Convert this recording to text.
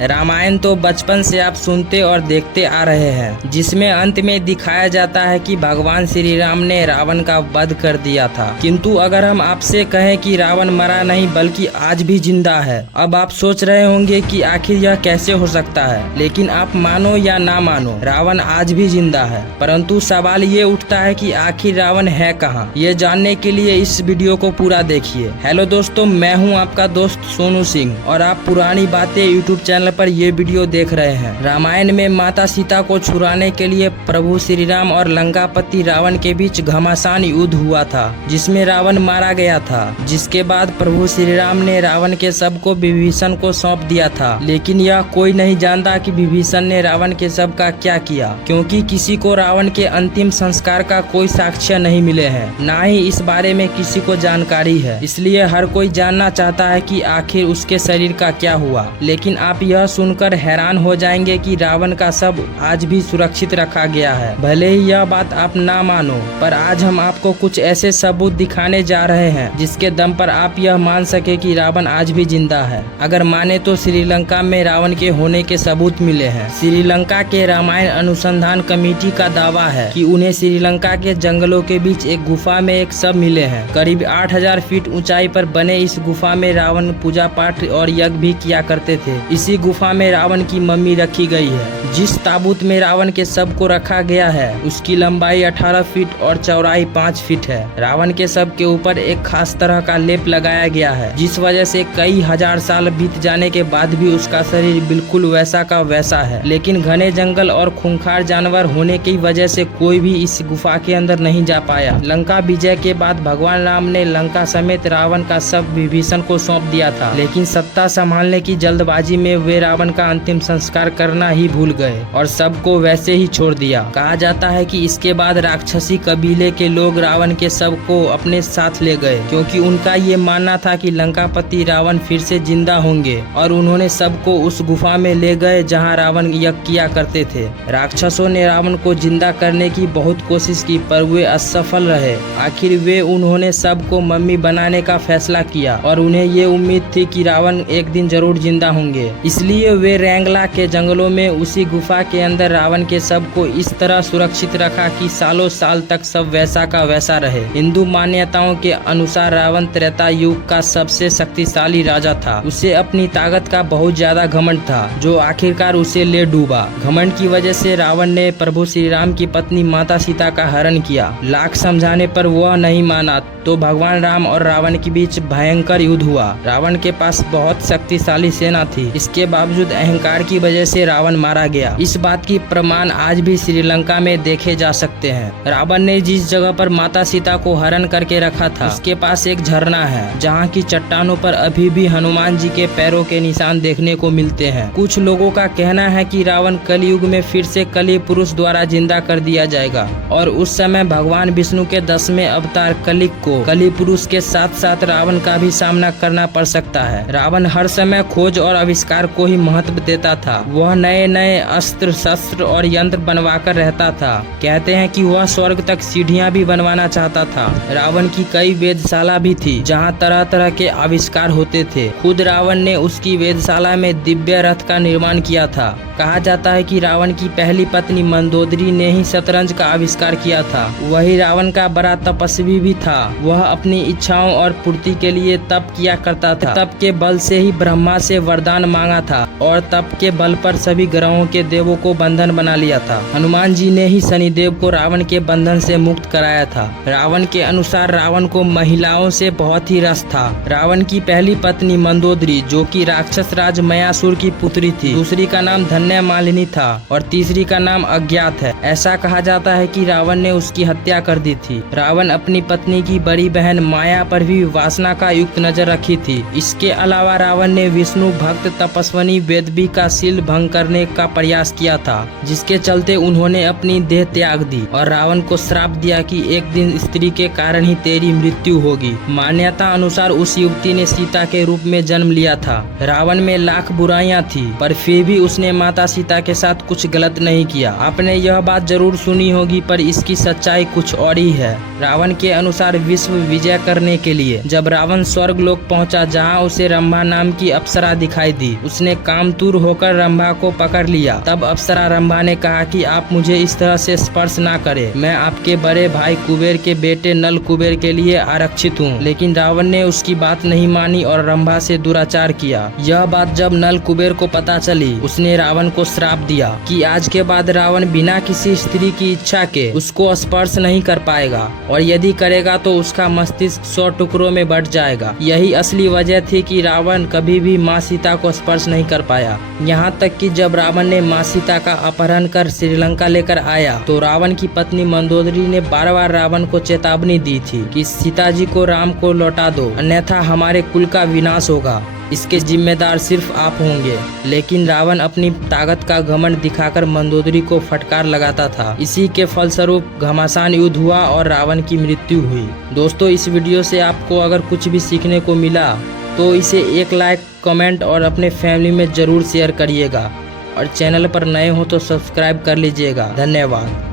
रामायण तो बचपन से आप सुनते और देखते आ रहे हैं, जिसमें अंत में दिखाया जाता है कि भगवान श्री राम ने रावण का वध कर दिया था। किंतु अगर हम आपसे कहें कि रावण मरा नहीं बल्कि आज भी जिंदा है, अब आप सोच रहे होंगे कि आखिर यह कैसे हो सकता है। लेकिन आप मानो या ना मानो, रावण आज भी जिंदा है। परंतु सवाल ये उठता है कि आखिर रावण है कहाँ। ये जानने के लिए इस वीडियो को पूरा देखिए। हेलो दोस्तों, मैं हूँ आपका दोस्त सोनू सिंह और आप पुरानी बातें यूट्यूब चैनल पर ये वीडियो देख रहे हैं। रामायण में माता सीता को छुड़ाने के लिए प्रभु श्री राम और लंकापति रावण के बीच घमासान युद्ध हुआ था, जिसमें रावण मारा गया था। जिसके बाद प्रभु श्री राम ने रावण के शव को विभीषण को सौंप दिया था। लेकिन यह कोई नहीं जानता कि विभीषण ने रावण के शव का क्या किया, क्योंकि किसी को रावण के अंतिम संस्कार का कोई साक्ष्य नहीं मिले हैं, न ही इस बारे में किसी को जानकारी है। इसलिए हर कोई जानना चाहता है कि आखिर उसके शरीर का क्या हुआ। लेकिन आप यह सुनकर हैरान हो जाएंगे कि रावण का शव आज भी सुरक्षित रखा गया है। भले ही यह बात आप ना मानो, पर आज हम आपको कुछ ऐसे सबूत दिखाने जा रहे हैं जिसके दम पर आप यह मान सके कि रावण आज भी जिंदा है। अगर माने तो श्रीलंका में रावण के होने के सबूत मिले हैं। श्रीलंका के रामायण अनुसंधान कमेटी का दावा है कि उन्हें श्रीलंका के जंगलों के बीच एक गुफा में एक शव मिले हैं। करीब 8000 फीट ऊंचाई पर बने इस गुफा में रावण पूजा पाठ और यज्ञ भी किया करते थे। इसी गुफा में रावण की मम्मी रखी गई है। जिस ताबूत में रावण के शव को रखा गया है उसकी लंबाई 18 फीट और चौड़ाई 5 फीट है। रावण के शव के ऊपर एक खास तरह का लेप लगाया गया है, जिस वजह से कई हजार साल बीत जाने के बाद भी उसका शरीर बिल्कुल वैसा का वैसा है। लेकिन घने जंगल और खूंखार जानवर होने की वजह से कोई भी इस गुफा के अंदर नहीं जा पाया। लंका विजय के बाद भगवान राम ने लंका समेत रावण का शव विभीषण को सौंप दिया था। लेकिन सत्ता संभालने की जल्दबाजी में वे रावण का अंतिम संस्कार करना ही भूल गए और सबको वैसे ही छोड़ दिया। कहा जाता है कि इसके बाद राक्षसी कबीले के लोग रावण के शव को अपने साथ ले गए, क्योंकि उनका ये मानना था कि लंकापति रावण फिर से जिंदा होंगे, और उन्होंने सबको उस गुफा में ले गए जहां रावण यज्ञ किया करते थे। राक्षसों ने रावण को जिंदा करने की बहुत कोशिश की, पर वे असफल रहे। आखिर वे उन्होंने सबको मम्मी बनाने का फैसला किया और उन्हें ये उम्मीद थी कि रावण एक दिन जरूर जिंदा होंगे। इसलिए वे रैंगला के जंगलों में उसी गुफा के अंदर रावण के शव को इस तरह सुरक्षित रखा कि सालों साल तक सब वैसा का वैसा रहे। हिंदू मान्यताओं के अनुसार रावण त्रेता युग का सबसे शक्तिशाली राजा था। उसे अपनी ताकत का बहुत ज्यादा घमंड था, जो आखिरकार उसे ले डूबा। घमंड की वजह से रावण ने प्रभु श्री राम की पत्नी माता सीता का हरण किया। लाख समझाने पर वह नहीं माना, तो भगवान राम और रावण के बीच भयंकर युद्ध हुआ। रावण के पास बहुत शक्तिशाली सेना थी, इसके बावजूद अहंकार की वजह से रावण मारा गया। इस बात की प्रमाण आज भी श्रीलंका में देखे जा सकते हैं। रावण ने जिस जगह पर माता सीता को हरण करके रखा था, उसके पास एक झरना है, जहाँ की चट्टानों पर अभी भी हनुमान जी के पैरों के निशान देखने को मिलते हैं। कुछ लोगों का कहना है कि रावण कलयुग में फिर से कली पुरुष द्वारा जिंदा कर दिया जाएगा और उस समय भगवान विष्णु के 10वें अवतार कलिक को कली पुरुष के साथ साथ रावण का भी सामना करना पड़ सकता है। रावण हर समय खोज और आविष्कार को ही महत्व देता था। वह नए नए अस्त्र शस्त्र और यंत्र बनवाकर रहता था। कहते हैं कि वह स्वर्ग तक सीढ़ियां भी बनवाना चाहता था। रावण की कई वेधशाला भी थी, जहां तरह तरह के आविष्कार होते थे। खुद रावण ने उसकी वेधशाला में दिव्य रथ का निर्माण किया था। कहा जाता है कि रावण की पहली पत्नी मंदोदरी ने ही शतरंज का आविष्कार किया था। वही रावण का बड़ा तपस्वी भी था। वह अपनी इच्छाओं और पूर्ति के लिए तप किया करता था। तप के बल से ही ब्रह्मा से वरदान मांगा था और तप के बल पर सभी ग्रहों के देवों को बंधन बना लिया था। हनुमान जी ने ही शनिदेव को रावण के बंधन से मुक्त कराया था। रावण के अनुसार रावण को महिलाओं से बहुत ही रस था। रावण की पहली पत्नी मंदोदरी, जो कि राक्षस राज मयासुर की पुत्री थी, दूसरी का नाम धन्य मालिनी था और तीसरी का नाम अज्ञात है। ऐसा कहा जाता है कि रावण ने उसकी हत्या कर दी थी। रावण अपनी पत्नी की बड़ी बहन माया पर भी वासना का युक्त नजर रखी थी। इसके अलावा रावण ने विष्णु भक्त तपस्विनी वेदवी का शील भंग करने का प्रयास किया था, जिसके चलते उन्होंने अपनी देह त्याग दी और रावण को श्राप दिया कि एक दिन स्त्री के कारण ही तेरी मृत्यु होगी। मान्यता अनुसार उस युवती ने सीता के रूप में जन्म लिया था। रावण में लाख बुराइयां थी, पर फिर भी उसने माता सीता के साथ कुछ गलत नहीं किया। आपने यह बात जरूर सुनी होगी, पर इसकी सच्चाई कुछ और ही है। रावण के अनुसार विश्व विजय करने के लिए जब रावण स्वर्ग लोक पहुंचा, जहां उसे रंभा नाम की अप्सरा दिखाई दी, उसने उसने कामतुर होकर रंभा को पकड़ लिया। तब अप्सरा रंभा ने कहा कि आप मुझे इस तरह से स्पर्श ना करें, मैं आपके बड़े भाई कुबेर के बेटे नल कुबेर के लिए आरक्षित हूँ। लेकिन रावण ने उसकी बात नहीं मानी और रंभा से दुराचार किया। यह बात जब नल कुबेर को पता चली, उसने रावण को श्राप दिया कि आज के बाद रावण बिना किसी स्त्री की इच्छा के उसको स्पर्श नहीं कर पाएगा, और यदि करेगा तो उसका मस्तिष्क 100 टुकड़ों में बट जाएगा। यही असली वजह थी कि रावण कभी भी माँ सीता को स्पर्श नहीं कर पाया। यहाँ तक कि जब रावण ने माँ सीता का अपहरण कर श्रीलंका लेकर आया तो रावण की पत्नी मंदोदरी ने बार बार रावण को चेतावनी दी थी कि सीता जी को राम को लौटा दो, अन्यथा हमारे कुल का विनाश होगा, इसके जिम्मेदार सिर्फ आप होंगे। लेकिन रावण अपनी ताकत का घमंड दिखाकर मंदोदरी को फटकार लगाता था। इसी के फलस्वरूप घमासान युद्ध हुआ और रावण की मृत्यु हुई। दोस्तों, इस वीडियो से आपको अगर कुछ भी सीखने को मिला तो इसे एक लाइक, कमेंट और अपने फैमिली में जरूर शेयर करिएगा, और चैनल पर नए हो तो सब्सक्राइब कर लीजिएगा। धन्यवाद।